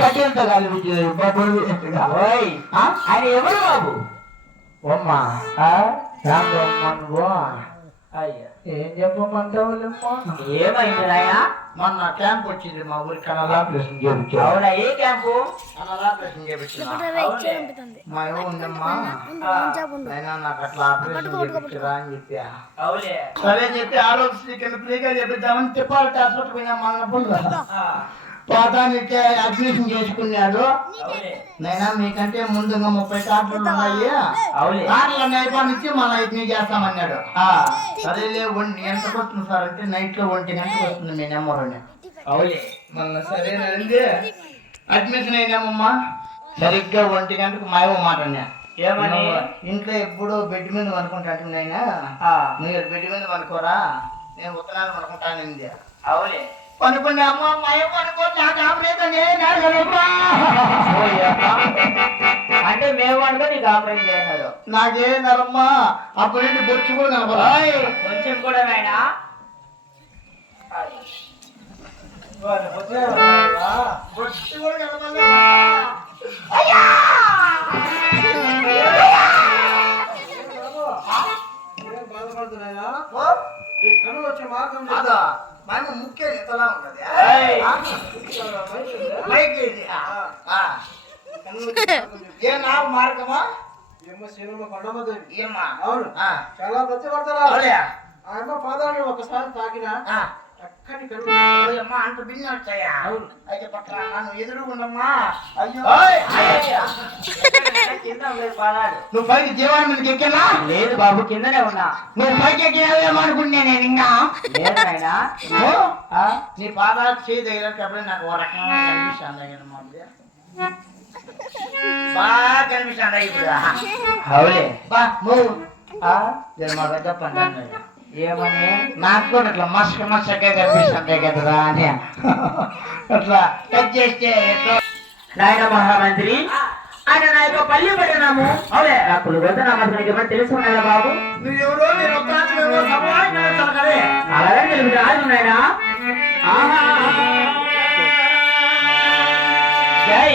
కట్టెలతో కలిపించేది ఆయన ఎవరు బాబు? అమ్మా నువ్వు అయ్యా ఏం చెప్పమంటావులేమ్మా? ఏమైంది నాయన? మొన్న క్యాంప్ వచ్చింది మా ఊరికి కనల్ ఆపరేషన్ చేయించు. అవునా? ఏ క్యాంపు? కనల్ ఆపరేషన్ చేయించు. మా ఏమో ఉందమ్మా అయినా నాకు అట్లా ఆపరేషన్ చేయించరా అని చెప్పా. సరే చెప్పి ఆరోగ్య ఫ్రీగా చేపిద్దామని తిప్పాలి హాస్పిటల్ పోయినా మా పాతానికి అడ్మిషన్ చేసుకున్నాడు. నైనా మీకంటే ముందుగా 30 కార్డులు ఉన్నాయి. కార్డుల నైపా నుంచి మళ్ళీ ఇట్ని చేస్తామన్నాడు. సరేలే ఎంతకు వస్తుంది సార్ అంటే నైట్ లో 1 గంటకు వస్తుంది మీ నెంబర్. మళ్ళీ సరేనండి అడ్మిషన్ అయినామమ్మా. సరిగ్గా 1 గంటకు మాయవ మాట అన్నా. ఏమని? ఇంట్లో ఎప్పుడు బెడ్ మీద అనుకుంటాను నైనా, మీరు బెడ్ మీద అనుకోరా, నేను ఉత్తరాలు అనుకుంటానండి. అవులే పనుకుని అమ్మ మయం అనుకో నాకు ఆపరేషన్ అంటే మేము అనుకో నీకు ఆపరేషన్ చేయన్నారు. నాకేనమ్మా అప్పటి నుండి బొచ్చు కూడా కనపడాలి. కొంచెం కూడా నాయనా బొచ్చు కూడా కనపడాలి. బాధపడుతున్నాయా? ఈ కనులు వచ్చే మార్గం లేదా? మన ముఖ్య ఎంతలా ఉన్నది ఏ నా మార్గమా? అవును చాలా ప్రతిపడతారా? ఆయమ్మ పాదాలను ఒకసారి తాకినా చక్కని కనుమ అంత బిన్న వచ్చాయా? అయితే పట్ల నన్ను ఎదురుగుండమ్మా. అయ్యో నువ్వు పైకి జీవాన్ని మీదకి ఎక్కేనా? లేదు బాబు కిందనే ఉన్నా. నువ్వు పైకి ఎక్కేమనుకున్నా నేను ఇంకా లేదైనా నీ పాదాలు చేయి దగ్గర నాకు ఓ రకంగా కనిపిస్తాను. బాగా కనిపిస్తాను ఇప్పుడు. అవులే బా మా పెద్ద పండు ఏమని నాకు కూడా అట్లా మసకగా కనిపిస్తుంటాయి కదరా అని అట్లా టచ్ చేస్తే నాయన మహామంత్రి ఆయన నా యొక్క పల్లె పడినాము. అవులే అప్పుడు వద్ద నామని ఏమన్నా తెలుసుకున్నారా బాబు? నువ్వెవరో అలాగే తెలుసు రాజు నాయన. జై